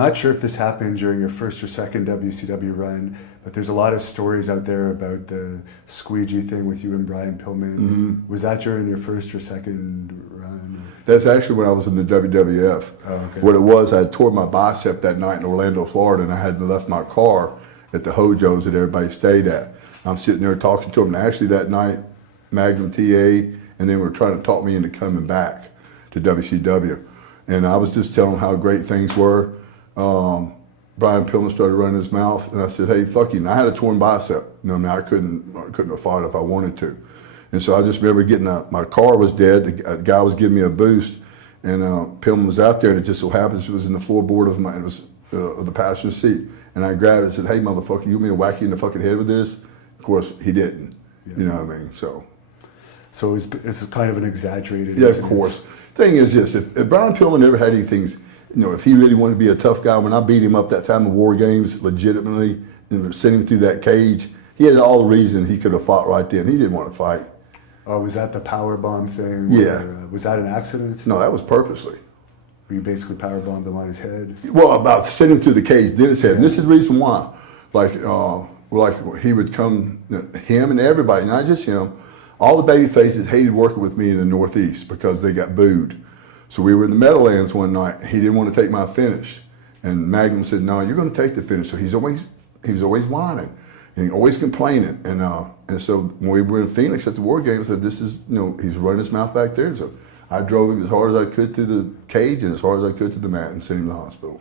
not sure if this happened during your first or second WCW run, but there's a lot of stories out there about the squeegee thing with you and Brian Pillman. Mm-hmm. Was that during your first or second run? That's actually when I was in the WWF. Oh, okay. What it was, I had tore my bicep that night in Orlando, Florida, and I had left my car at the Hojo's that everybody stayed at. I'm sitting there talking to him, and actually that night, Magnum TA, and they were trying to talk me into coming back to WCW. And I was just telling them how great things were. Brian Pillman started running his mouth, and I said, "Hey, fuck you." And I had a torn bicep. You know, I mean, I couldn't have fought if I wanted to. And so I just remember getting my car was dead. A guy was giving me a boost, and Pillman was out there. And it just so happens it was in the floorboard of the passenger seat. And I grabbed it and said, "Hey, motherfucker, you want me to whack you in the fucking head with this?" Of course, he didn't. Yeah. You know what I mean? So it's kind of an exaggerated. Yeah, of course. Thing is this: if Brian Pillman never had anything, you know, if he really wanted to be a tough guy, when I beat him up that time of War Games, legitimately, and sent him through that cage, he had all the reason he could have fought right then. He didn't want to fight. Oh, was that the power bomb thing? Yeah. Was that an accident? No, that was purposely. You basically power bombed him on his head. Well, about sending him through the cage, then his head. Yeah. And this is the reason why. Like he would come, him and everybody, not just him. All the baby faces hated working with me in the Northeast because they got booed. So we were in the Meadowlands one night. He didn't want to take my finish, and Magnum said, "No, you're going to take the finish." So he was always whining and always complaining. And so when we were in Phoenix at the War Games, I said, "This is, you know, he's running his mouth back there." So I drove him as hard as I could to the cage and as hard as I could to the mat and sent him to the hospital.